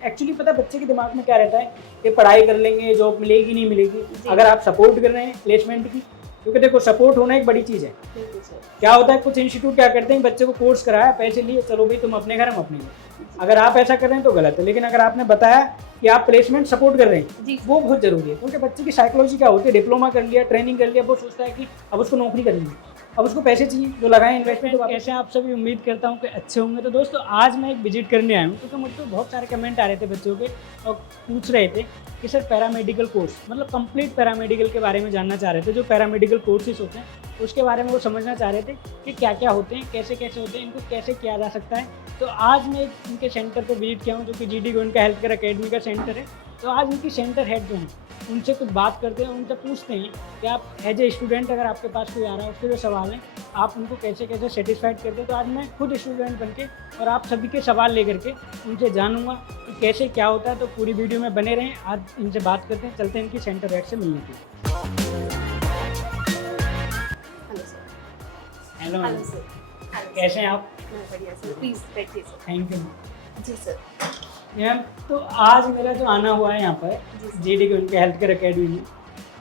Actually पता है बच्चे के दिमाग में क्या रहता है कि पढ़ाई कर लेंगे जॉब मिलेगी नहीं मिलेगी। अगर आप सपोर्ट कर रहे हैं प्लेसमेंट की, क्योंकि देखो सपोर्ट होना एक बड़ी चीज़ है। क्या होता है कुछ इंस्टीट्यूट क्या करते हैं, बच्चे को कोर्स कराया, पैसे लिए, चलो भाई तुम अपने घर हम अपने घर। अगर आप ऐसा कर रहे हैं तो गलत है, लेकिन अगर आपने बताया कि आप प्लेसमेंट सपोर्ट कर रहे हैं वो बहुत जरूरी है। क्योंकि बच्चे की साइकोलॉजी क्या होती है, डिप्लोमा कर लिया, ट्रेनिंग कर लिया, वो सोचता है कि अब उसको नौकरी करनी है, अब उसको पैसे चाहिए, जो लगाए इन्वेस्टमेंट। तो ऐसे आप सभी उम्मीद करता हूँ कि अच्छे होंगे। तो दोस्तों आज मैं एक विजिट करने आया हूँ क्योंकि मुझको बहुत सारे कमेंट आ रहे थे बच्चों के और पूछ रहे थे कि सर पैरामेडिकल कोर्स मतलब कंप्लीट पैरामेडिकल के बारे में जानना चाह रहे थे। जो पैरामेडिकल कोर्सेज होते हैं उसके बारे में वो समझना चाह रहे थे कि क्या क्या होते हैं, कैसे कैसे होते हैं, इनको कैसे किया जा सकता है। तो आज मैं इनके सेंटर पर विजिट किया हूँ जो कि GD Goenka health care academy का सेंटर है। तो आज इनकी सेंटर हेड जो हैं उनसे कुछ बात करते हैं, उनसे पूछते हैं कि आप एज ए स्टूडेंट अगर आपके पास कोई आ रहा है उसके जो सवाल हैं आप उनको कैसे कैसे सेटिस्फाइड करते हैं। तो आज मैं खुद स्टूडेंट बन के और आप सभी के सवाल लेकर के उनसे जानूंगा कि कैसे क्या होता है। तो पूरी वीडियो में बने रहें, आज इनसे बात करते हैं, चलते हैं इनकी सेंटर हेड से मिलने के लिए। हेलो मैम, कैसे हैं आप? बढ़िया सर, प्लीज बैठिए सर। थैंक यू जी सर। मैम। तो आज मेरा जो आना हुआ है यहाँ पर GD Goenka health care academy में,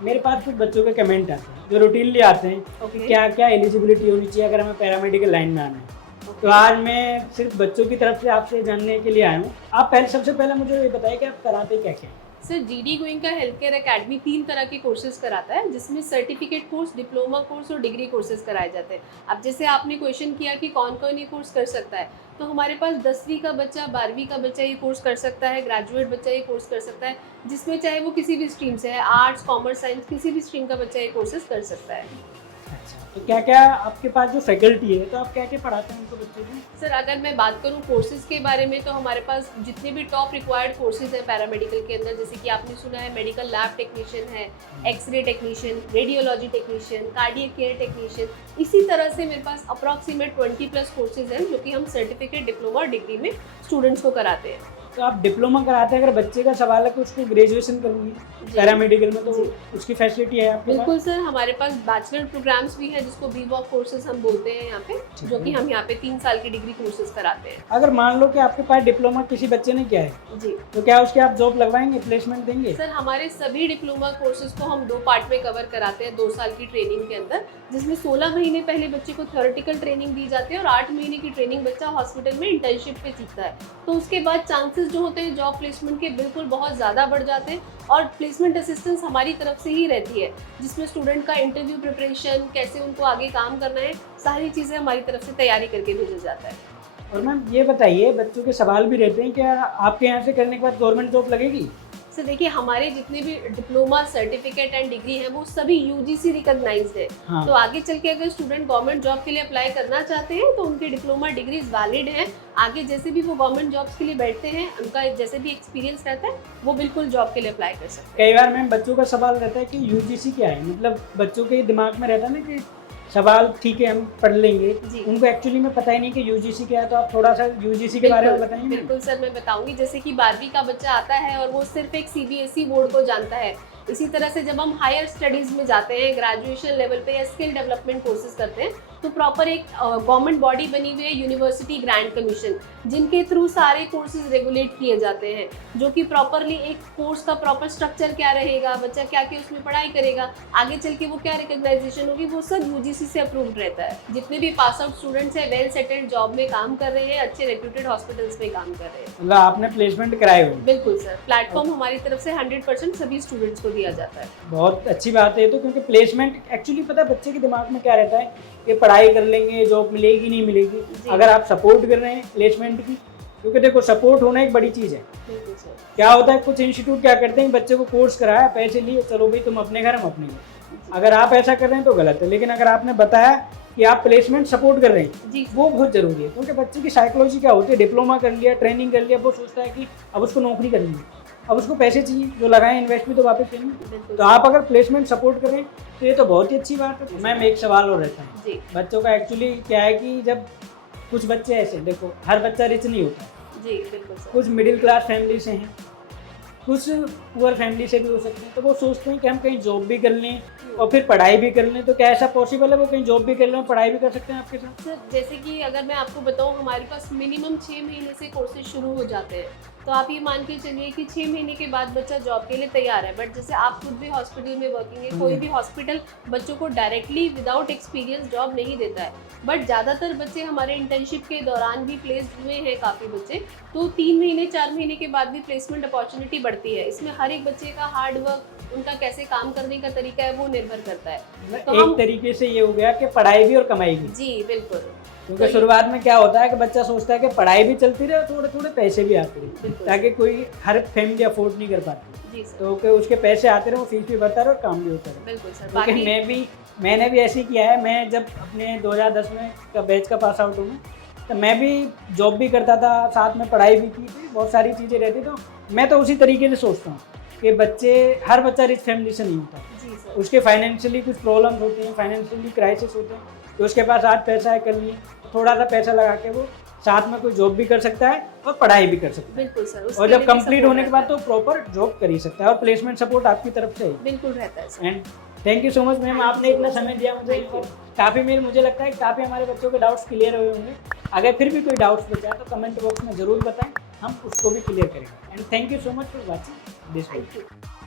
मेरे पास कुछ बच्चों के कमेंट आते हैं जो रूटीनली आते हैं कि क्या क्या एलिजिबिलिटी होनी चाहिए अगर हमें पैरामेडिकल लाइन में आना है। तो आज मैं सिर्फ बच्चों की तरफ से आपसे जानने के लिए आया हूँ। आप सबसे पहले मुझे ये बताइए कि आप कराते क्या क्या हैं? Sir GD Goenka health care academy 3 तरह के कोर्सेज कराता है, जिसमें सर्टिफिकेट कोर्स, डिप्लोमा कोर्स और डिग्री कोर्सेज कराए जाते हैं। अब जैसे आपने क्वेश्चन किया कि कौन कौन ये कोर्स कर सकता है, तो हमारे पास 10वीं का बच्चा, 12वीं का बच्चा ये कोर्स कर सकता है, ग्रेजुएट बच्चा ये कोर्स कर सकता है, जिसमें चाहे वो किसी भी स्ट्रीम से है, आर्ट्स, कॉमर्स, साइंस, किसी भी स्ट्रीम का बच्चा ये कोर्सेज कर सकता है। अच्छा, तो क्या क्या आपके पास जो फैकल्टी है तो आप क्या क्या पढ़ाते हैं उनको बच्चों को? सर अगर मैं बात करूं कोर्सेज के बारे में, तो हमारे पास जितने भी टॉप रिक्वायर्ड कोर्सेज हैं पैरामेडिकल के अंदर, जैसे कि आपने सुना है मेडिकल लैब टेक्नीशियन है, x ray technician, radiology technician, cardiac care technician, इसी तरह से मेरे पास अप्रॉक्सीमेट 20+ कोर्सेज हैं जो कि हम सर्टिफिकेट, डिप्लोमा और डिग्री में स्टूडेंट्स को कराते हैं। तो आप डिप्लोमा कराते हैं, अगर बच्चे का सवाल है कि उसको ग्रेजुएशन करनी है पैरामेडिकल में, तो उसकी फैसिलिटी है आपके पास? बिल्कुल सर, हमारे पास बैचलर प्रोग्राम्स भी है जिसको BVOC कोर्सेज हम बोलते हैं यहाँ पे, जो कि हम यहाँ पे 3 साल की डिग्री कोर्सेज कराते हैं। अगर मान लो कि आपके पास डिप्लोमा किसी बच्चे ने किया है जी, तो क्या उसके आप जॉब लगवाएंगे, प्लेसमेंट देंगे? सर हमारे सभी डिप्लोमा कोर्सेज को हम 2 पार्ट में कवर कराते हैं 2 साल की ट्रेनिंग के अंदर, जिसमें 16 महीने पहले बच्चे को थ्योरेटिकल ट्रेनिंग दी जाती है और 8 महीने की ट्रेनिंग बच्चा हॉस्पिटल में इंटर्नशिप पे सीखता है। तो उसके बाद चांसेस जो होते हैं जॉब प्लेसमेंट के बिल्कुल बहुत ज़्यादा बढ़ जाते हैं, और प्लेसमेंट असिस्टेंस हमारी तरफ से ही रहती है, जिसमें स्टूडेंट का इंटरव्यू प्रिपरेशन, कैसे उनको आगे काम करना है, सारी चीज़ें हमारी तरफ से तैयारी करके भेजा जाता है। और मैम ये बताइए, बच्चों के सवाल भी रहते हैं क्या आपके यहाँ से करने के बाद गवर्नमेंट जॉब लगेगी? सर देखिए, हमारे जितने भी डिप्लोमा, सर्टिफिकेट एंड डिग्री हैं वो सभी UGC रिकॉग्नाइज्ड है। हाँ। तो आगे चल के अगर स्टूडेंट गवर्नमेंट जॉब के लिए अप्लाई करना चाहते हैं तो उनके डिप्लोमा डिग्रीज वैलिड हैं। आगे जैसे भी वो गवर्नमेंट जॉब्स के लिए बैठते हैं, उनका जैसे भी एक्सपीरियंस रहता है वो बिल्कुल जॉब के लिए अप्लाई कर सकते हैं। कई बार मैम बच्चों का सवाल रहता है कि UGC क्या है, मतलब बच्चों के दिमाग में रहता है ना कि सवाल ठीक है हम पढ़ लेंगे, उनको एक्चुअली में पता ही नहीं कि UGC क्या है। तो आप थोड़ा सा UGC के बारे में बताइए। बिल्कुल सर, मैं बताऊंगी। जैसे कि 12वीं का बच्चा आता है और वो सिर्फ एक CBSE बोर्ड को जानता है। इसी तरह से जब हम हायर स्टडीज़ में जाते हैं, ग्रेजुएशन लेवल पे या स्किल डेवलपमेंट कोर्सेज करते हैं, तो प्रॉपर एक गवर्नमेंट बॉडी बनी हुई है यूनिवर्सिटी ग्रांट कमीशन, जिनके थ्रू सारे कोर्सेज रेगुलेट किए जाते हैं, जो कि प्रॉपरली एक कोर्स का प्रॉपर स्ट्रक्चर क्या रहेगा, बच्चा क्या क्या उसमें पढ़ाई करेगा, आगे चल के वो क्या रिकॉग्नाइजेशन होगी, वो सब UGC से अप्रूव्ड रहता है। जितने भी पास आउट स्टूडेंट्स हैं वेल सेटल्ड जॉब में काम कर रहे हैं, अच्छे रेप्यूटेड हॉस्पिटल्स में काम कर रहे हैं। मतलब आपने प्लेसमेंट कराए हुए? बिल्कुल सर, प्लेटफॉर्म हमारी तरफ से 100% सभी स्टूडेंट्स को दिया जाता है। बहुत अच्छी बात है तो, क्योंकि प्लेसमेंट एक्चुअली पता है बच्चे के दिमाग में क्या रहता है कि पढ़ाई कर लेंगे जॉब मिलेगी नहीं मिलेगी। अगर आप सपोर्ट कर रहे हैं प्लेसमेंट की, क्योंकि देखो सपोर्ट होना एक बड़ी चीज़ है। क्या होता है कुछ इंस्टीट्यूट क्या करते हैं, बच्चे को कोर्स कराया, पैसे लिए, चलो भाई तुम अपने घर हम अपने घर। अगर आप ऐसा कर रहे हैं तो गलत है, लेकिन अगर आपने बताया कि आप प्लेसमेंट सपोर्ट कर रहे हैं वो बहुत जरूरी है। क्योंकि बच्चे की साइकोलॉजी क्या होती है, डिप्लोमा कर लिया, ट्रेनिंग कर लिया, वो सोचता है कि अब उसको नौकरी करनी है, अब उसको पैसे चाहिए, जो लगाए इन्वेस्ट भी तो वापस करनी। तो आप अगर प्लेसमेंट सपोर्ट करें तो ये तो बहुत ही अच्छी बात है। मैम एक सवाल और रहता है बच्चों का, एक्चुअली क्या है कि जब कुछ बच्चे ऐसे, देखो हर बच्चा रिच नहीं होता जी, बिल्कुल सर। कुछ मिडिल क्लास फैमिली से हैं, कुछ पुअर फैमिली से भी हो सकते हैं। तो वो सोचते हैं कि हम कहीं जॉब भी कर लें और फिर पढ़ाई भी कर लें। तो क्या ऐसा पॉसिबल है वो कहीं जॉब भी कर लें और पढ़ाई भी कर सकते हैं आपके साथ? सर जैसे कि अगर मैं आपको बताऊं, हमारे पास मिनिमम 6 महीने से कोर्सेज शुरू हो जाते हैं। तो आप ये मान के चलिए कि 6 महीने के बाद बच्चा जॉब के लिए तैयार है। बट जैसे आप खुद भी हॉस्पिटल में वर्किंग है, कोई भी हॉस्पिटल बच्चों को डायरेक्टली विदाउट एक्सपीरियंस जॉब नहीं देता है। बट ज़्यादातर बच्चे हमारे इंटर्नशिप के दौरान भी प्लेस्ड हुए हैं काफ़ी बच्चे, तो 3 महीने 4 महीने के बाद भी प्लेसमेंट अपॉर्चुनिटी बढ़ती है। इसमें हर एक बच्चे का हार्ड वर्क, उनका कैसे काम करने का तरीका है वो निर्भर करता है। तो एक तरीके से ये हो गया कि पढ़ाई भी और कमाई भी। जी बिल्कुल, क्योंकि शुरुआत में क्या होता है कि बच्चा सोचता है कि पढ़ाई भी चलती रहे और थोड़े थोड़े पैसे भी आते रहे, बिल्कुल। ताकि कोई हर फैमिली अफोर्ड नहीं कर पाती, जी सर, तो कि उसके पैसे आते रहे, वो फीस भी भरता रहे और काम भी होता रहे। बिल्कुल सर। क्योंकि बाकी मैंने भी ऐसे ही किया है। मैं जब अपने 2010 में का बैच का पास आउट हूँ, तो मैं भी जॉब भी करता था, साथ में पढ़ाई भी की थी, बहुत सारी चीज़ें रहती। तो मैं तो उसी तरीके से सोचता हूँ कि हर बच्चा रिच फैमिली से नहीं होता, जी सर, उसके फाइनेंशियली कुछ प्रॉब्लम्स होते हैं, फाइनेंशियली क्राइसिस होते हैं, तो उसके पास आज पैसा है, कल नहीं, थोड़ा सा पैसा लगा के वो साथ में कोई जॉब भी कर सकता है और पढ़ाई भी कर सकता है। बिल्कुल सर। उसके और लिए जब भी कंप्लीट support होने के बाद रहता तो प्रॉपर जॉब कर ही सकता है, और प्लेसमेंट सपोर्ट आपकी तरफ से है। बिल्कुल रहता है sir. And thank you so much ma'am, आपने इतना समय दिया मुझे। Thank you. काफ़ी मुझे लगता है काफ़ी हमारे बच्चों के डाउट्स क्लियर हुए होंगे। अगर फिर भी कोई डाउट्स बचा तो कमेंट बॉक्स में ज़रूर बताएं, हम उसको भी क्लियर करेंगे। And thank you so much for watching this video. Thank you.